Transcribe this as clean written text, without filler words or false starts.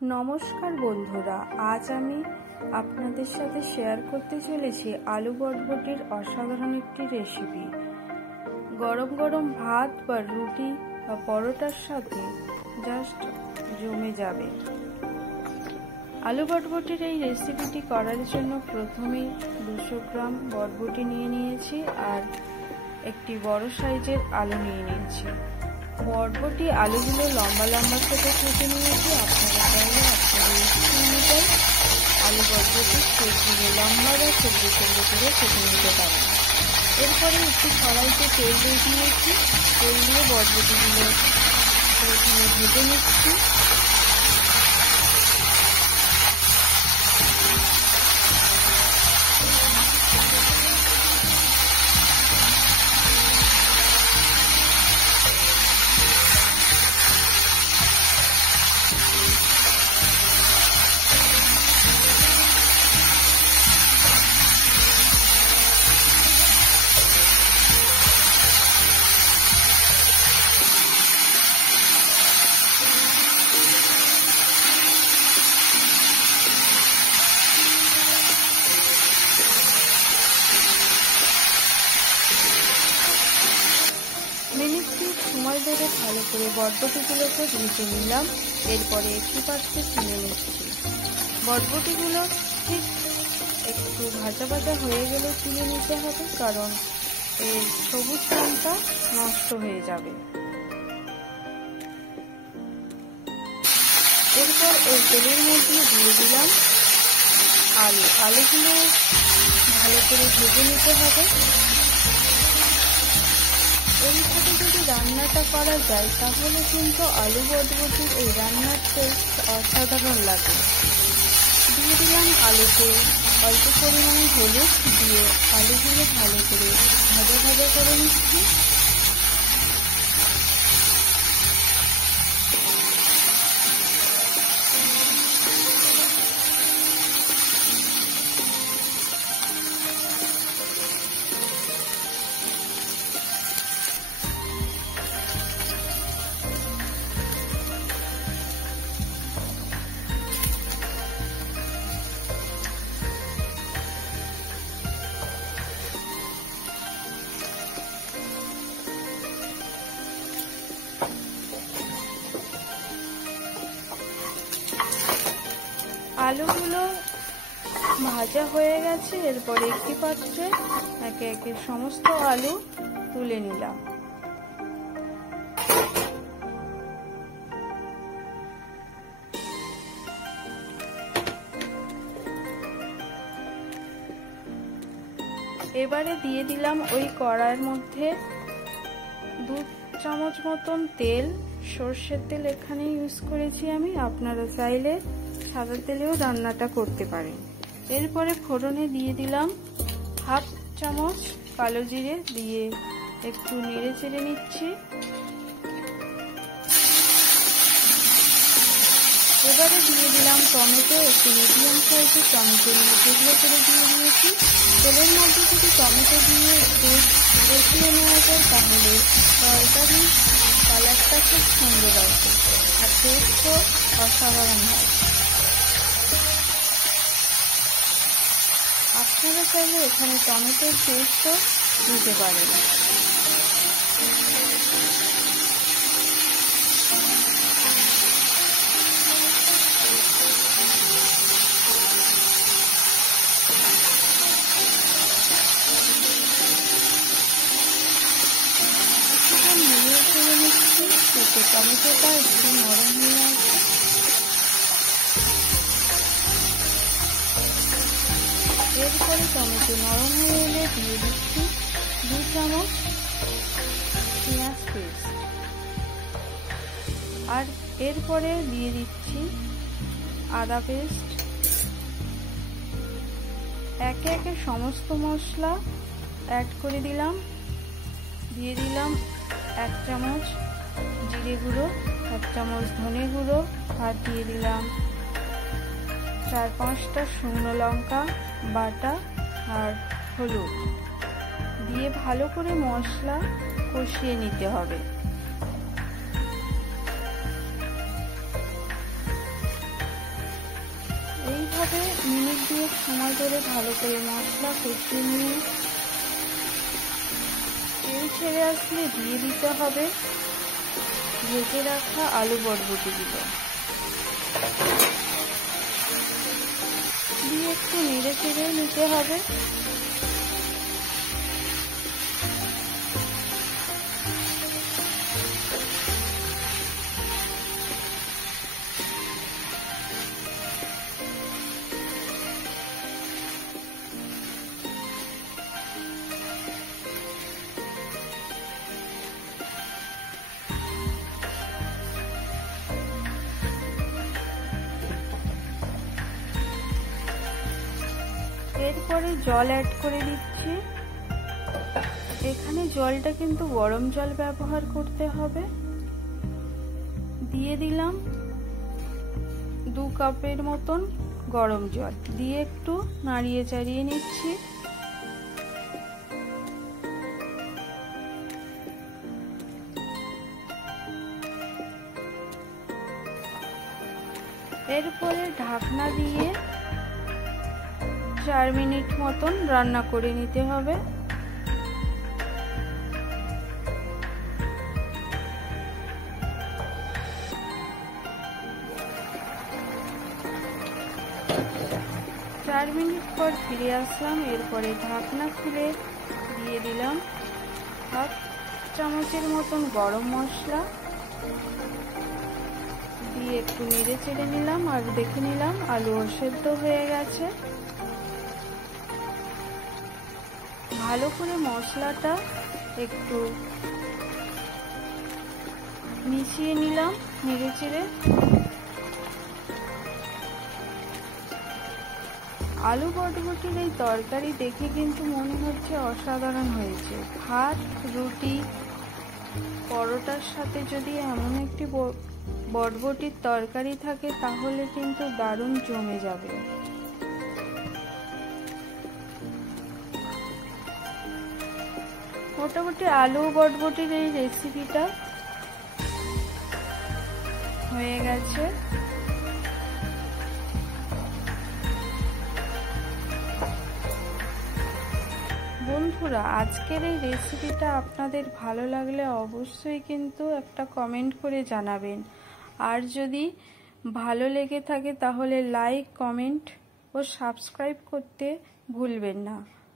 নমস্কার বন্ধুরা, আজ আমি আপনাদের সাথে শেয়ার করতে চলেছি আলু বটবটির অসাধারণ একটি রেসিপি। গরম গরম ভাত বা রুটি বা পরোটার সাথে জাস্ট জমে যাবে। আলু বটবটির এই রেসিপিটি করার জন্য প্রথমে 200 গ্রাম বটবটি নিয়ে নিয়েছি আর একটি বড় সাইজের আলু নিয়ে নিয়েছি। বটবটি আলুগুলো লম্বা লম্বা করে কেটে নিয়েছি। আপনারা চাইলে আপনাদের ইচ্ছে অনুযায়ী আলু বটবটি সেগুলো লম্বা বা সবজি সবজি করে কেটে নিতে পারেন। এরপরে একটি কড়াইতে তেল দিয়ে দিয়েছি। তেল দিয়ে বটবটিগুলো প্রথমে ভেজে নিচ্ছি। সময় ধরে ভালো করে বটবটিগুলোকে ভেজে নিলাম। এরপরে একটি পাত্রে তুলে নিচ্ছি। বটবটিগুলো ঠিক একটু ভাজা ভাজা হয়ে গেলে তুলে নিতে হবে, কারণ এর সবুজ রঙটা নষ্ট হয়ে যাবে। এরপর এই তেলের মধ্যে দিয়ে দিলাম আলুগুলো ভালো করে ভেজে নিতে হবে। এইভাবে যদি রান্নাটা করা যায় তাহলে কিন্তু আলু বটবটির এই রান্নার টেস্ট অসাধারণ লাগে। দিয়ে দিলাম আলুতে অল্প পরিমাণে হলুদ দিয়ে আলুগুলো ভালো করে ভাজা ভাজা করে নিচ্ছি। আলুগুলো ভাজা হয়ে গেছে। এরপরে একটি পাত্রে একে একে সমস্ত আলু তুলে নিলাম। এবারে দিয়ে দিলাম ওই কড়াইয়ের মধ্যে 2 চামচ মতন তেল। সর্ষের তেল এখানে ইউজ করেছি আমি, আপনারা চাইলে সাদা তেলেও রান্নাটা করতে পারেন। এরপরে ফোড়নে দিয়ে দিলাম 1/2 চামচ কালো জিরে, দিয়ে একটু নেড়ে চেড়ে নিচ্ছি। এবারে দিয়ে দিলাম টমেটো, একটু মিডিয়াম সাইজের টমেটো যেগুলো করে দিয়ে দিয়েছি। তেলের মধ্যে যদি টমেটো দিয়ে একটু কষিয়ে নেওয়া যায় তাহলে তরকারির কালারটা খুব সুন্দর আসে আর টেস্টও অসাধারণ হয়। আপনারা চাইলে এখানে টমেটোর পেস্টও দিতে পারেন। মিলিয়ে করে নিচ্ছি যাতে টমেটোটা একটু নরম হয়ে আসে। এরপরে টমেটো নরম হয়ে এলে দিয়ে দিচ্ছি 2 চামচ পেঁয়াজ পেস্ট, আর এরপরে দিয়ে দিচ্ছি আদা পেস্ট। একে একে সমস্ত মশলা অ্যাড করে দিলাম। দিয়ে দিলাম 1 চামচ জিরে গুঁড়ো, 1 চামচ ধনে গুঁড়ো, আর দিয়ে দিলাম 4-5টা শুকনো লঙ্কা বাটা আর হলুদ দিয়ে ভালো করে মশলা কষিয়ে নিতে হবে। মিনিট 2 সময় ধরে ভালো করে মশলা কষিয়ে নিয়ে তেল ছেড়ে আসলে দিয়ে দিতে হবে ভেজে রাখা আলু বরবটিগুলো, দিয়ে একটু নেড়ে চেড়ে নিতে হবে। এরপরে জল অ্যাড করে দিচ্ছি। এখানে জলটা কিন্তু গরম জল ব্যবহার করতে হবে। দিয়ে দিলাম 2 কাপের মতন গরম জল, দিয়ে একটু নাড়িয়ে চাড়িয়ে নিচ্ছি। এরপরে ঢাকনা দিয়ে 4 মিনিট মতন রান্না করে নিতে হবে। মিনিট পর ফিরে আসলাম। এরপরে ঢাকনা খুলে দিয়ে দিলাম 1/2 চামচের মতন গরম মশলা, দিয়ে একটু নেড়ে চেড়ে নিলাম আর দেখে নিলাম আলু সেদ্ধ হয়ে গেছে। ভালো করে মশলাটা একটু মিশিয়ে নিলাম নেড়ে চেড়ে। আলু বরবটির এই তরকারি দেখে কিন্তু মনে হচ্ছে অসাধারণ হয়েছে। ভাত, রুটি, পরোটার সাথে যদি এমন একটি বরবটির তরকারি থাকে তাহলে কিন্তু দারুণ জমে যাবে। মোটামুটি আলু বরবটির এই রেসিপিটা হয়ে গেছে। বন্ধুরা, আজকের এই রেসিপিটা আপনাদের ভালো লাগলে অবশ্যই কিন্তু একটা কমেন্ট করে জানাবেন। আর যদি ভালো লেগে থাকে তাহলে লাইক, কমেন্ট ও সাবস্ক্রাইব করতে ভুলবেন না।